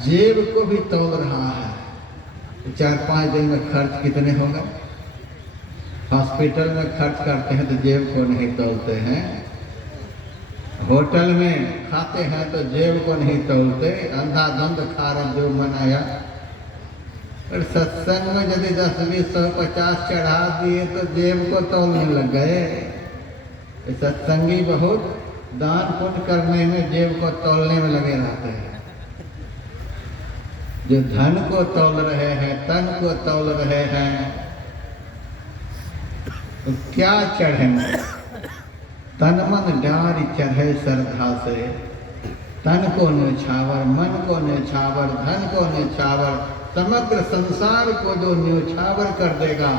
जेब को भी तौल रहा है। 4-5 दिन में खर्च कितने होंगे? हॉस्पिटल में खर्च करते हैं तो जेब को नहीं तौलते हैं, होटल में खाते हैं तो जेब को नहीं तौलते, अंधाधुंध खा रहे जो मन आया। और सत्संग में यदि 10, 20, 100, 50 चढ़ा दिए तो जेब को तौलने लग गए। सत्संगी बहुत दान पुण्य करने में जेब को तौलने में लगे रहते हैं। जो धन को तौल रहे हैं, तन को तौल रहे हैं, तो क्या चढ़ेंगे? तन मन डारी चढ़े श्रद्धा से, तन को न्योछावर, मन को न्योछावर, धन को न्योछावर, समग्र संसार को जो न्योछावर कर देगा।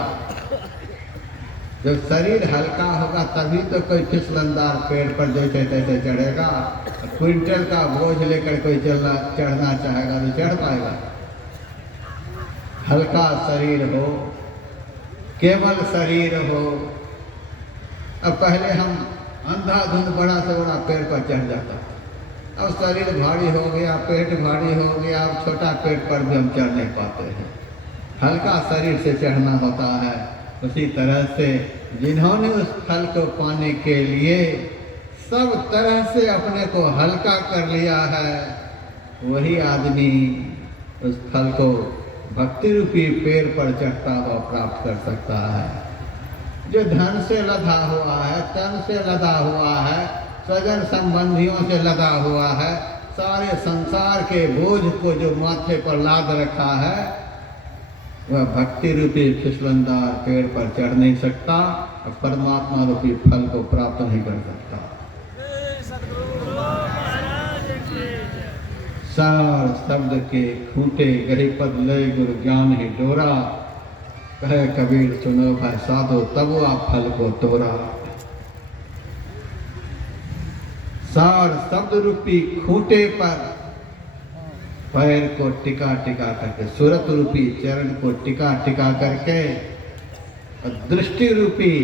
जब शरीर हल्का होगा तभी तो कोई फिसलनदार पेड़ पर जैसे तैसे चढ़ेगा। क्विंटल का बोझ लेकर कोई चढ़ना चाहेगा तो चढ़ पाएगा? हल्का शरीर हो, केवल शरीर हो। अब पहले हम अंधाधुंध बड़ा से बड़ा पेड़ पर चढ़ जाता, अब शरीर भारी हो गया, पेट भारी हो गया, अब छोटा पेड़ पर भी हम चढ़ नहीं पाते हैं। हल्का शरीर से चढ़ना होता है। उसी तरह से जिन्होंने उस फल को पाने के लिए सब तरह से अपने को हल्का कर लिया है, वही आदमी उस फल को भक्ति रूपी पेड़ पर चढ़ता हुआ प्राप्त कर सकता है। जो धन से लदा हुआ है, तन से लदा हुआ है, स्वजन संबंधियों से लदा हुआ है, सारे संसार के बोझ को जो माथे पर लाद रखा है, वह भक्ति रूपी फिसलनदार पेड़ पर चढ़ नहीं सकता और परमात्मा रूपी फल को प्राप्त नहीं कर सकता। सार शब्द के खूंटे गहे पद लय गुरु ज्ञान ही डोरा, कहे कबीर सुनो भाई साधो तब आप फल को तोरा। सार शब्द रूपी खूंटे पर पैर को टिका टिका करके, सूरत रूपी चरण को टिका टिका करके और दृष्टि रूपी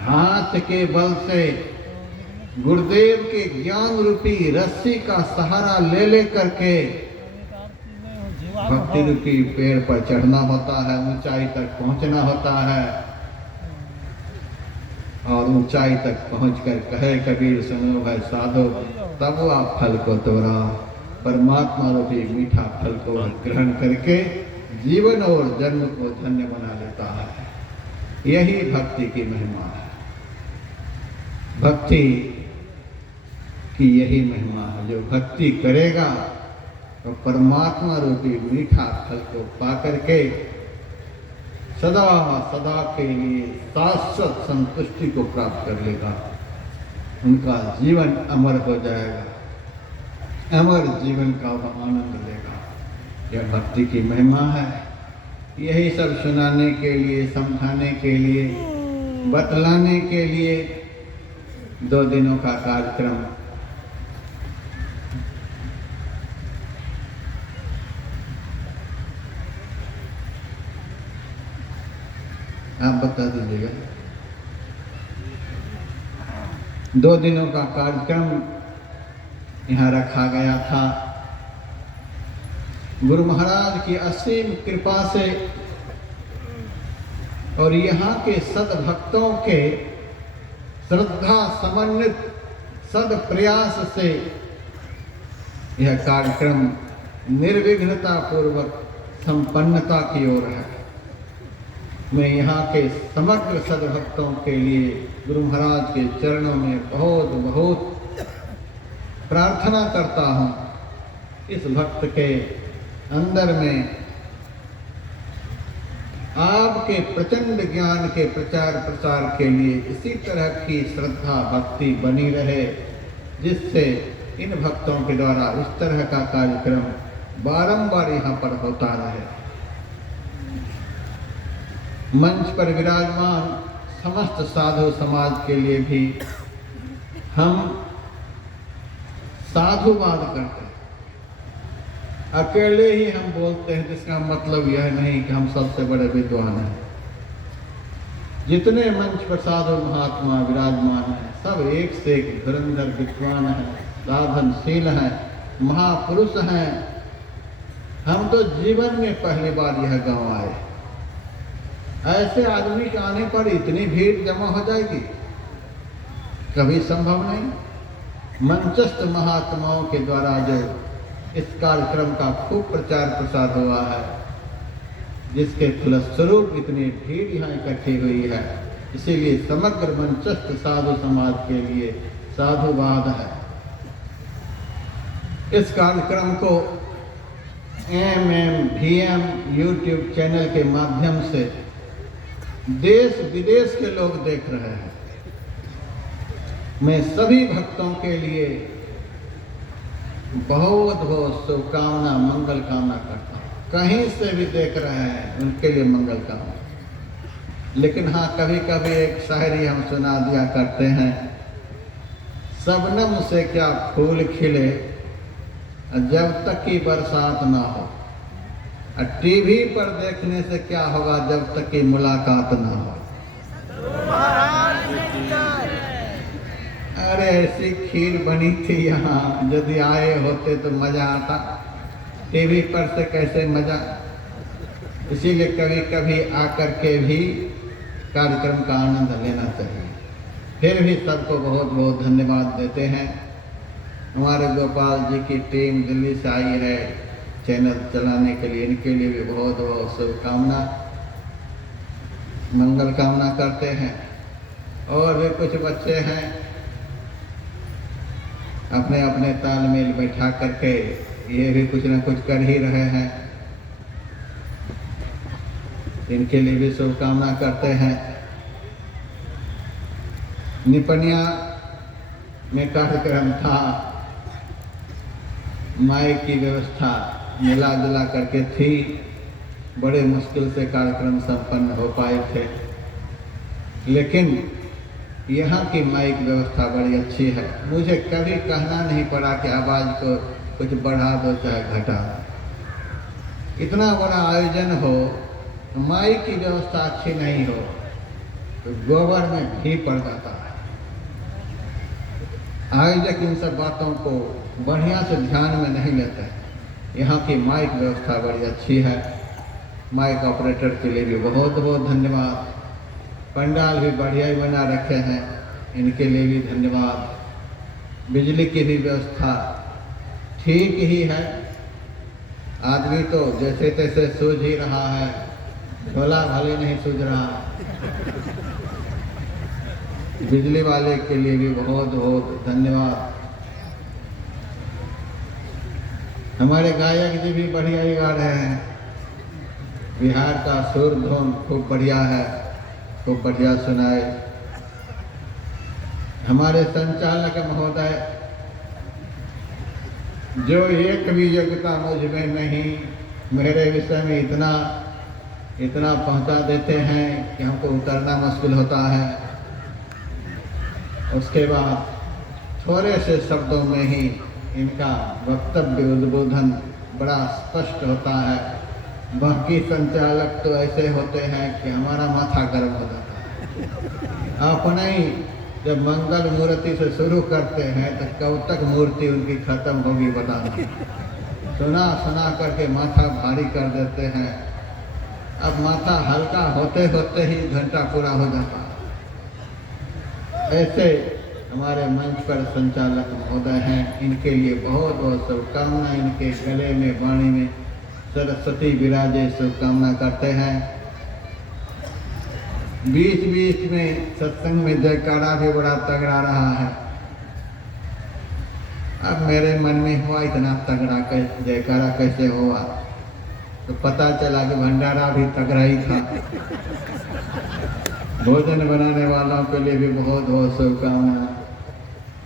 हाथ के बल से गुरुदेव के ज्ञान रूपी रस्सी का सहारा ले ले करके भक्ति रूपी पेड़ पर चढ़ना होता है, ऊंचाई तक पहुंचना होता है। और ऊंचाई तक पहुंचकर कहे कबीर सुनो भाई साधो तब आप फल को तोड़ा। परमात्मा रूपी मीठा फल को ग्रहण करके जीवन और जन्म को धन्य बना लेता है। यही भक्ति की महिमा है। भक्ति की यही महिमा है। जो भक्ति करेगा तो परमात्मा रूपी मीठा फल को पाकर के सदा सदा के लिए शाश्वत संतुष्टि को प्राप्त कर लेगा। उनका जीवन अमर हो जाएगा, अमर जीवन का वह आनंद लेगा। यह भक्ति की महिमा है। यही सब सुनाने के लिए, समझाने के लिए, बतलाने के लिए 2 दिनों का कार्यक्रम आप बता दीजिएगा। 2 दिनों का कार्यक्रम यहाँ रखा गया था। गुरु महाराज की असीम कृपा से और यहाँ के सद्भक्तों के श्रद्धा समन्वित सद प्रयास से यह कार्यक्रम निर्विघ्नता पूर्वक संपन्नता की ओर है। मैं यहाँ के समग्र सद्भक्तों के लिए गुरु महाराज के चरणों में बहुत बहुत प्रार्थना करता हूँ। इस भक्त के अंदर में आपके प्रचंड ज्ञान के प्रचार प्रसार के लिए इसी तरह की श्रद्धा भक्ति बनी रहे, जिससे इन भक्तों के द्वारा इस तरह का कार्यक्रम बारंबार यहाँ पर होता रहे। मंच पर विराजमान समस्त साधु समाज के लिए भी हम साधुवाद करते हैं। अकेले ही हम बोलते हैं, जिसका मतलब यह नहीं कि हम सबसे बड़े विद्वान हैं। जितने मंच पर साधु महात्मा विराजमान हैं, सब एक से एक धुरंधर विद्वान हैं, साधनशील हैं, महापुरुष हैं। हम तो जीवन में पहली बार यह गांव आए। ऐसे आदमी के आने पर इतनी भीड़ जमा हो जाएगी, कभी संभव नहीं। मंचस्थ महात्माओं के द्वारा जो इस कार्यक्रम का खूब प्रचार प्रसार हुआ है, जिसके फलस्वरूप इतनी भीड़ यहाँ इकट्ठी हुई है, इसीलिए समग्र मंचस्थ साधु समाज के लिए साधुवाद है। इस कार्यक्रम को MMVM YouTube चैनल के माध्यम से देश विदेश के लोग देख रहे हैं। मैं सभी भक्तों के लिए बहुत बहुत शुभकामना, मंगल कामना करता हूँ। कहीं से भी देख रहे हैं उनके लिए मंगल कामना। लेकिन हाँ, कभी कभी एक शायरी हम सुना दिया करते हैं, शबनम से क्या फूल खिले जब तक की बरसात ना हो, और टीवी पर देखने से क्या होगा जब तक की मुलाकात ना हो। अरे ऐसी खीर बनी थी यहाँ, यदि आए होते तो मजा आता, टीवी पर से कैसे मजा। इसीलिए कभी कभी आकर के भी कार्यक्रम का आनंद लेना चाहिए। फिर भी सबको बहुत बहुत धन्यवाद देते हैं। हमारे गोपाल जी की टीम दिल्ली से आई है चैनल चलाने के लिए, इनके लिए भी बहुत बहुत शुभकामना, मंगल कामना करते हैं। और भी कुछ बच्चे हैं अपने अपने तालमेल बैठा करके ये भी कुछ न कुछ कर ही रहे हैं, इनके लिए भी शुभकामना करते हैं। निपनिया में कार्यक्रम था, माइक की व्यवस्था मिला जुला करके थी, बड़े मुश्किल से कार्यक्रम संपन्न हो पाए थे। लेकिन यहाँ की माइक व्यवस्था बड़ी अच्छी है। मुझे कभी कहना नहीं पड़ा कि आवाज़ को कुछ बढ़ा दो चाहे घटा दो। इतना बड़ा आयोजन हो, माइक की व्यवस्था अच्छी नहीं हो तो गोबर में भी पड़ जाता है। आयोजक इन सब बातों को बढ़िया से ध्यान में नहीं लेते हैं। यहाँ की माइक व्यवस्था बड़ी अच्छी है। माइक ऑपरेटर के लिए भी बहुत बहुत धन्यवाद। पंडाल भी बढ़िया ही बना रखे हैं, इनके लिए भी धन्यवाद। बिजली की भी व्यवस्था ठीक ही है। आदमी तो जैसे तैसे सूझ ही रहा है, ढोला भले नहीं सूझ रहा। बिजली वाले के लिए भी बहुत बहुत धन्यवाद। हमारे गायक जी भी बढ़िया ही गा रहे हैं। बिहार का सुर धुन खूब बढ़िया है, खूब बढ़िया सुनाए। हमारे संचालक महोदय जो एक भी योग्यता मुझ में नहीं, मेरे विषय में इतना पहुंचा देते हैं कि हमको उतरना मुश्किल होता है। उसके बाद थोड़े से शब्दों में ही इनका वक्तव्य उद्बोधन बड़ा स्पष्ट होता है। बाकी संचालक तो ऐसे होते हैं कि हमारा माथा गर्म हो जाता है। अपने ही जब मंगल मूर्ति से शुरू करते हैं तो कब तक मूर्ति उनकी खत्म होगी बता दो। सुना करके माथा भारी कर देते हैं। अब माथा हल्का होते होते ही घंटा पूरा हो जाता है। ऐसे हमारे मंच पर संचालक महोदय हैं, इनके लिए बहुत बहुत शुभकामना। इनके गले में वाणी में सरस्वती विराजे, शुभकामना करते हैं। बीच बीच में सत्संग में जयकारा भी बड़ा तगड़ा रहा है। अब मेरे मन में हुआ इतना तगड़ा जयकारा कैसे हुआ, तो पता चला कि भंडारा भी तगड़ा ही था। भोजन बनाने वालों के लिए भी बहुत बहुत शुभकामना।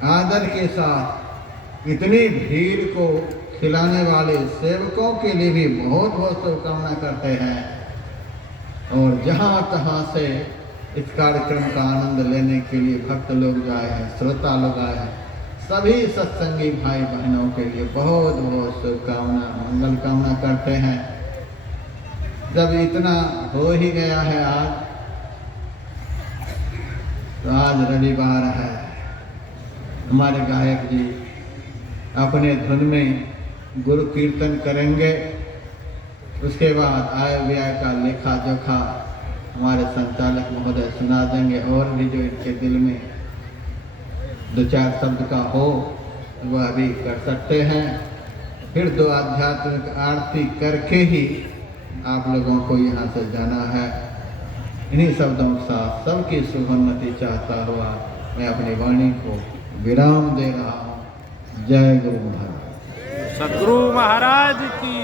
आदर के साथ इतनी भीड़ को खिलाने वाले सेवकों के लिए भी बहुत बहुत शुभकामना करते हैं। और जहाँ तहाँ से इस कार्यक्रम का आनंद लेने के लिए भक्त लोग आए हैं, श्रोता लोग आए हैं, सभी सत्संगी भाई बहनों के लिए बहुत बहुत शुभकामना, मंगल कामना करते हैं। जब इतना हो ही गया है आज, तो आज रविवार है। हमारे गायक जी अपने धुन में गुरु कीर्तन करेंगे। उसके बाद आय व्यय का लेखा जोखा हमारे संचालक महोदय सुना देंगे, और भी जो इनके दिल में दो चार शब्द का हो वह भी कर सकते हैं। फिर 2 आध्यात्मिक आरती करके ही आप लोगों को यहाँ से जाना है। इन्हीं शब्दों के साथ सबकी शुभोन्नति चाहता हुआ मैं अपनी वाणी को विराम दे रहा हूँ। जय गुरु महाराज। सद्गुरु महाराज की